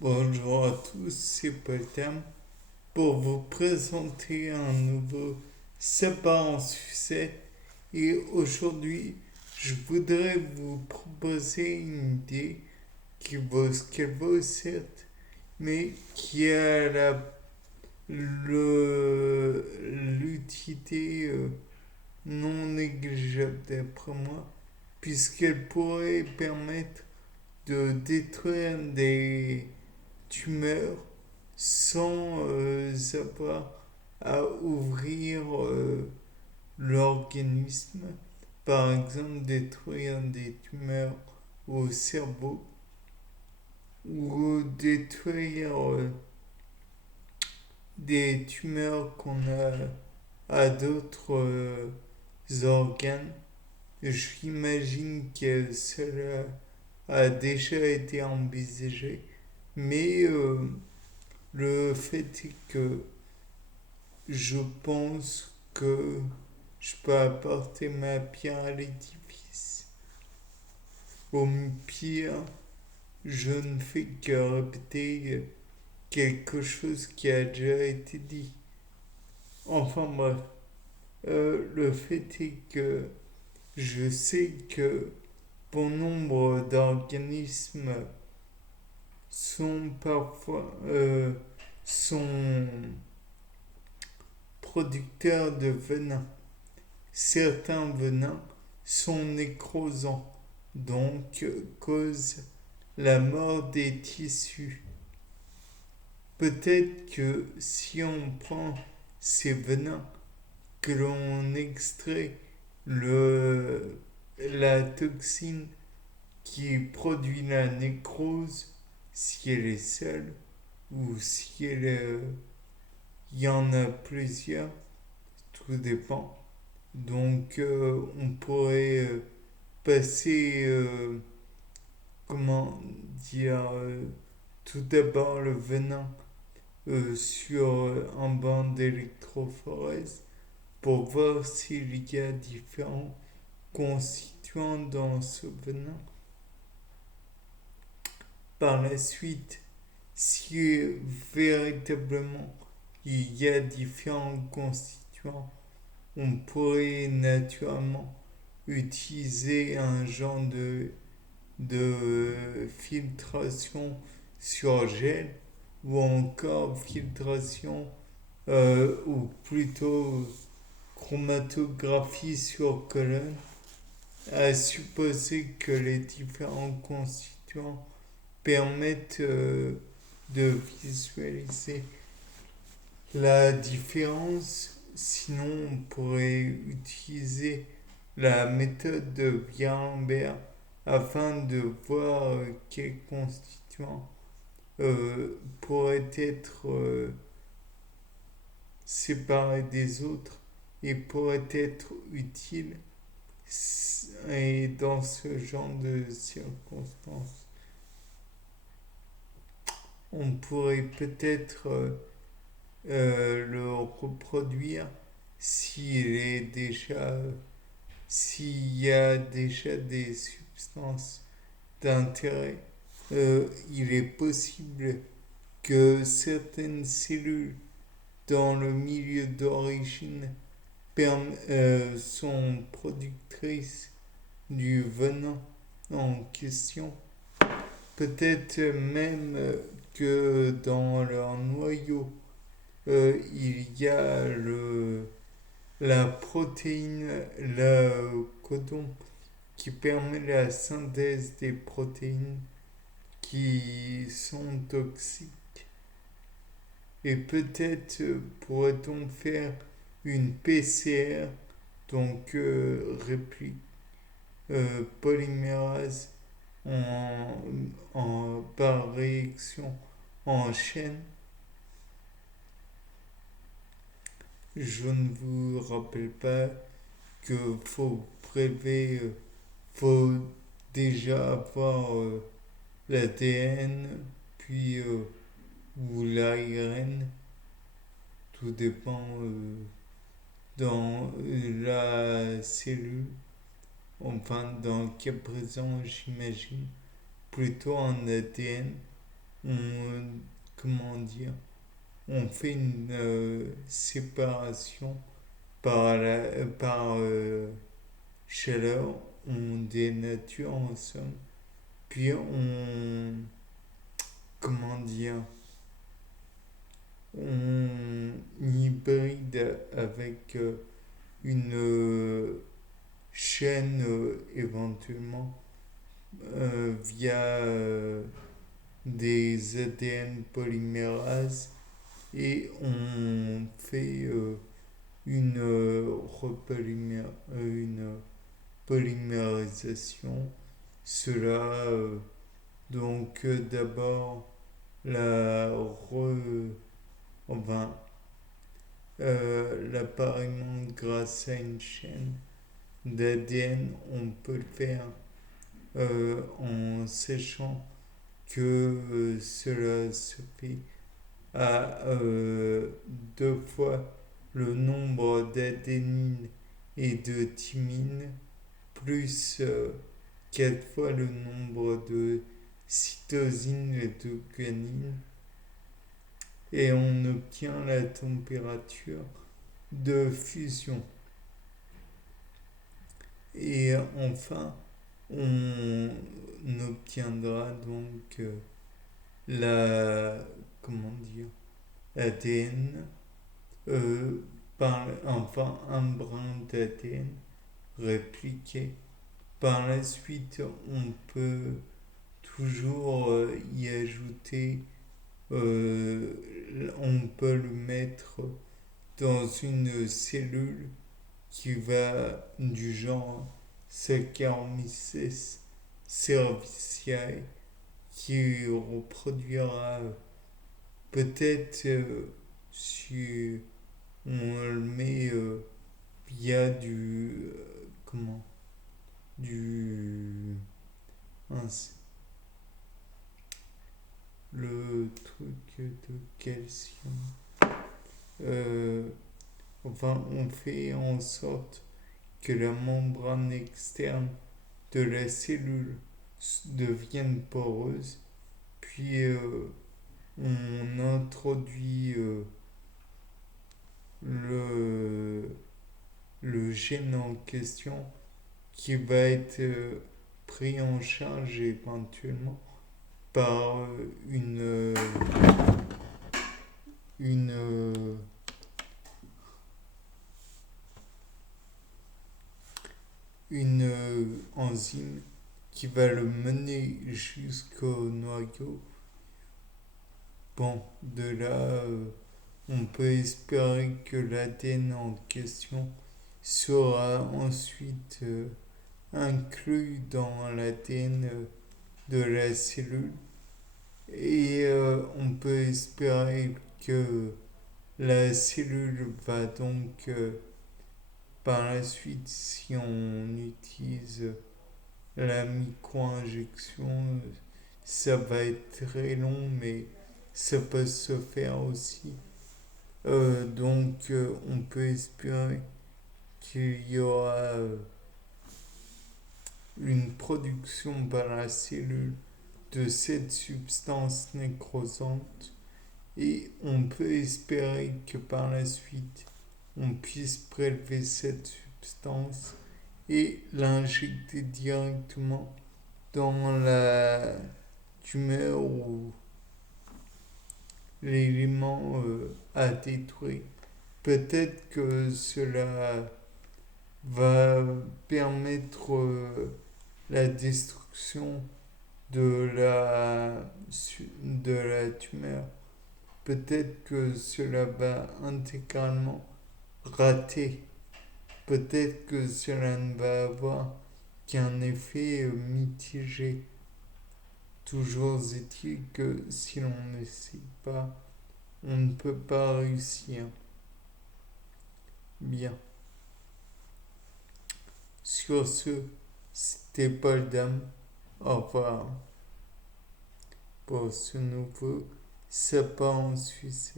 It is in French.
Bonjour à tous, c'est Potam pour vous présenter un nouveau sabbat en sucette. Et aujourd'hui, je voudrais vous proposer une idée qui vaut ce qu'elle vaut, certes, mais qui a l'utilité non négligeable d'après moi, puisqu'elle pourrait permettre de détruire des tumeurs sans avoir à ouvrir l'organisme, par exemple détruire des tumeurs au cerveau ou détruire des tumeurs qu'on a à d'autres organes. J'imagine que cela a déjà été envisagé, mais le fait est que je pense que je peux apporter ma pierre à l'édifice. Au pire, je ne fais que répéter quelque chose qui a déjà été dit. Enfin bref, le fait est que je sais que bon nombre d'organismes sont parfois sont producteurs de venin. Certains venins sont nécrosants, donc causent la mort des tissus. Peut-être que si on prend ces venins, que l'on extrait la toxine qui produit la nécrose, si elle est seule ou si il y en a plusieurs, tout dépend. Donc on pourrait passer, comment dire, tout d'abord le venin sur un banc d'électrophorèse pour voir s'il y a différents constituants dans ce venin. Par la suite, si véritablement il y a différents constituants, on pourrait naturellement utiliser un genre de filtration sur gel ou encore filtration ou plutôt chromatographie sur colonne, à supposer que les différents constituants permettent de visualiser la différence. Sinon, on pourrait utiliser la méthode de Pierre-Lambert afin de voir quels constituants pourraient être séparés des autres et pourraient être utiles et dans ce genre de circonstances. On pourrait peut-être le reproduire s'il est déjà s'il y a déjà des substances d'intérêt. Il est possible que certaines cellules dans le milieu d'origine sont productrices du venin en question. Peut-être même que dans leur noyau, il y a la protéine, le codon qui permet la synthèse des protéines qui sont toxiques. Et peut-être pourrait-on faire une PCR, donc réplique polymérase par réaction en chaîne. Je ne vous rappelle pas que faut prélever, faut déjà avoir l'ADN, puis ou l'ARN, tout dépend dans la cellule, enfin dans le cas présent j'imagine plutôt en ADN, on, comment dire, on fait une séparation par chaleur, on dénature en somme, puis on, comment dire, on hybride avec une chaîne éventuellement via des ADN polymérases et on fait une polymérisation. Cela, d'abord, la re, enfin, l'appariement grâce à une chaîne d'ADN, on peut le faire en sachant que cela se fait à deux fois le nombre d'adénine et de thymine plus quatre fois le nombre de cytosine et de guanine et on obtient la température de fusion. Et enfin, on obtiendra donc la, comment dire, l'ADN, enfin un brin d'ADN répliqué. Par la suite, on peut toujours y ajouter, on peut le mettre dans une cellule qui va du genre Saccharomyces cerevisiae qui reproduira peut-être si on le met via comment du mince, le truc de calcium. Euh, enfin, on fait en sorte que la membrane externe de la cellule devienne poreuse, puis on introduit le, le gène en question qui va être pris en charge éventuellement par une, une enzyme qui va le mener jusqu'au noyau. Bon, de là, on peut espérer que l'ADN en question sera ensuite inclus dans l'ADN de la cellule et on peut espérer que la cellule va donc par la suite, si on utilise la micro-injection, ça va être très long, mais ça peut se faire aussi. On peut espérer qu'il y aura une production par la cellule de cette substance nécrosante et on peut espérer que par la suite on puisse prélever cette substance et l'injecter directement dans la tumeur ou l'élément à détruire. Peut-être que cela va permettre la destruction de la tumeur. Peut-être que cela va intégralement rater. Peut-être que cela ne va avoir qu'un effet mitigé. Toujours est-il que si l'on n'essaie pas, on ne peut pas réussir. Bien. Sur ce, c'était Paul Dame. Au revoir pour ce nouveau sapin en Suisse.